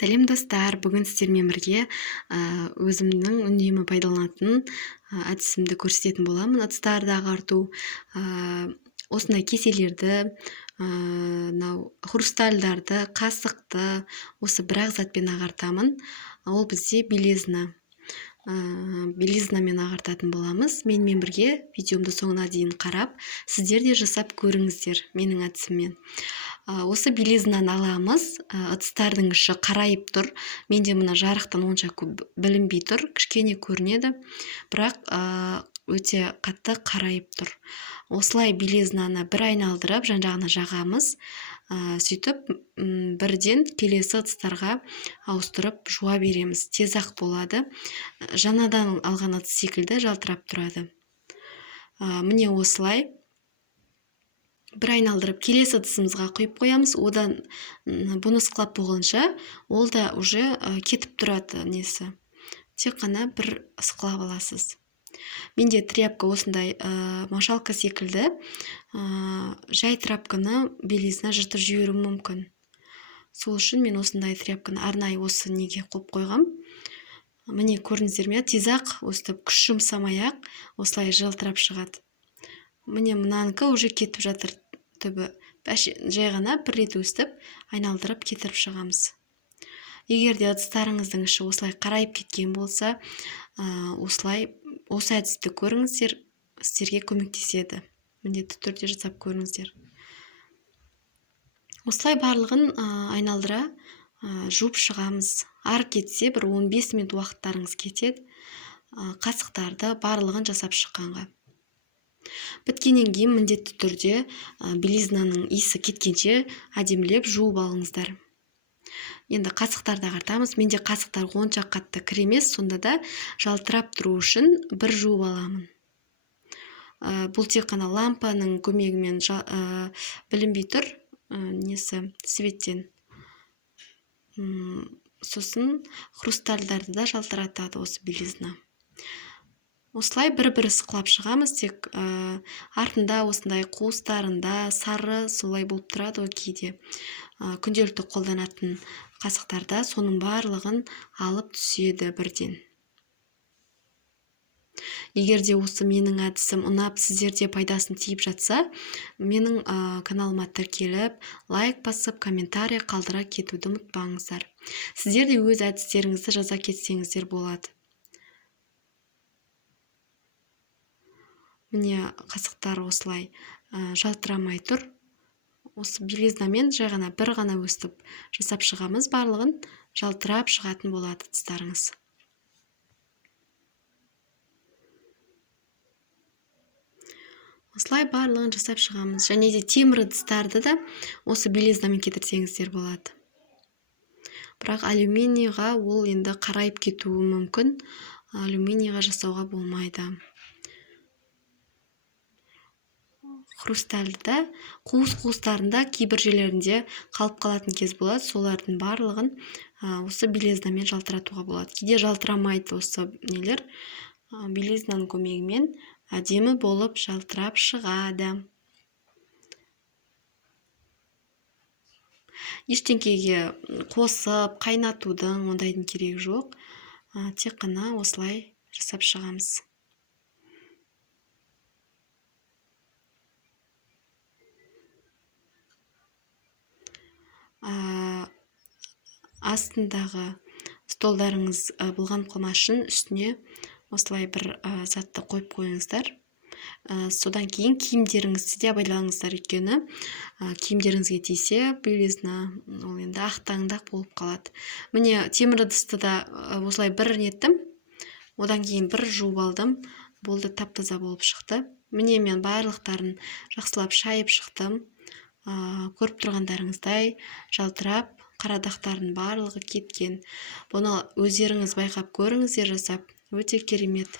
Сәлем достар, бүгін сіздермен бірге өзімнің үнемі пайдаланатын әдісімді көрсететін боламын. Ыдыстарды ағарту, осындай кеселерді, хрустальдарды, қасықты осы бір-ақ затпен ағартамын. Ол бізде белизна. Белизнамен ағартатын боламыз. Менімен бірге видеомды соңына дейін қарап, сіздер де жасап көріңіздер менің әдісіммен. Осы белизнаны аламыз. Ыдыстардың іші қарайып тұр. Менде мына жарықтан онша көп білінбей тұр, кішкене көрінеді, бірақ өте қатты қарайып тұр. Осылай белизнаны бір айналдырып, жан-жағына жағамыз. Сөйтіп, бірден келесі ыдыстарға ауыстырып жуа береміз. Тез-ақ болады. Жаңадан алған ыдыс секілді жалтырап тұрады. Міне осылай бір айналдырып келесі ыдысымызға құйып қоямыз. Одан бұны ысқылап болғанша, ол да уже кетіп тұрады несі. Тек қана бір ысқылап аласыз. Менде тряпка осындай машалка секілді, жай тряпканы белизна жыртып жіберуі мүмкін. Сол үшін мен осындай тряпканы арнайы осы неге қойып қойғам. Міне көрдіңіздер ме, тез-ақ өстіп күш жұмсамай-ақ осылай жылтырап шығады. Міне мынанікі уже кетіп жатыр түбі. Жай ғана бір рет өстіп айналдырып кетіріп шығамыз. Егер де ыдыстарыңыздың іші осылай қарайып кеткен болса, осы әдісті көріңіздер, сіздерге көмектеседі. Міндетті түрде жасап көріңіздер. Осылай барлығын айналдыра жуып шығамыз. Ары кетсе бір 15 минут уақыттарыңыз кетеді. Қасықтарды барлығын жасап шыққанға. Біткеннен кейін міндетті түрде белизнаның иісі кеткенше әдемілеп жуып алыңыздар. Енді қасықтарды ағартамыз. Менде қасықтар онша қатты кіремес, сонда да жалтырап тұру үшін бір жуып аламын. Бұл тек қана лампаның көмегімен білінбей тұр, светтен. Сосын хрустальдарды да жалтыратады осы белизна. Осылай бір-бір ысқылап шығамыз, тек артында осындай қуыстарында сары солай болып тұрады кейде. Күнделікті қолданатын қасықтарда соның барлығын алып түседі бірден. Егер де осы менің әдісім ұнап, сіздерде пайдасын тиіп жатса, менің каналыма тіркеліп, лайк басып, комментарий қалдыра кетуді ұмытпаңыздар. Сіздер де өз әдістеріңізді жаза кетсеңіздер болады. Міне қасықтар осылай жалтырамай тұр. Осы белизнамен жай ғана бір ғана өстіп жасап шығамыз, барлығын жалтырап шығатын болады ыдыстарыңыз. Осылай барлығын жасап шығамыз. Және де темір ыдыстарды да осы белизнамен кетірсеңіздер болады. Бірақ алюминийға ол енді қарайып кетуі мүмкін. Алюминийға жасауға болмайды. Хрустальда, қуыс-қуыстарында кейбір жерлерінде қалып қалатын кез болады. Солардың барлығын осы белизнамен жалтыратуға болады. Кейде жалтырамайды осы нелер. Белизнаның көмегімен әдемі болып жалтырап шығады. Ештеңкеге қосып, қайнатудың ондайдың керегі жоқ. Тек қана осылай жасап шығамыз. Астындағы столдарыңыз былғанып қалмасын үстіне осылай бір затты қойып қойыңыздар. Содан кейін киімдеріңізді де абайлаңыздар, өйткені киімдеріңізге тисе, белизна ол енді ақтаңдақ болып қалады. Міне темір ыдысты да осылай бір неттім, одан кейін бір жуып алдым, болды, тап-таза болып шықты. Міне мен барлықтарын жақсылап шайып шықтым. Көріп тұрғандарыңыздай жалтырап, қарадақтардың барлығы кеткен. Бұны өздеріңіз байқап көріңіздер жасап, өте керемет.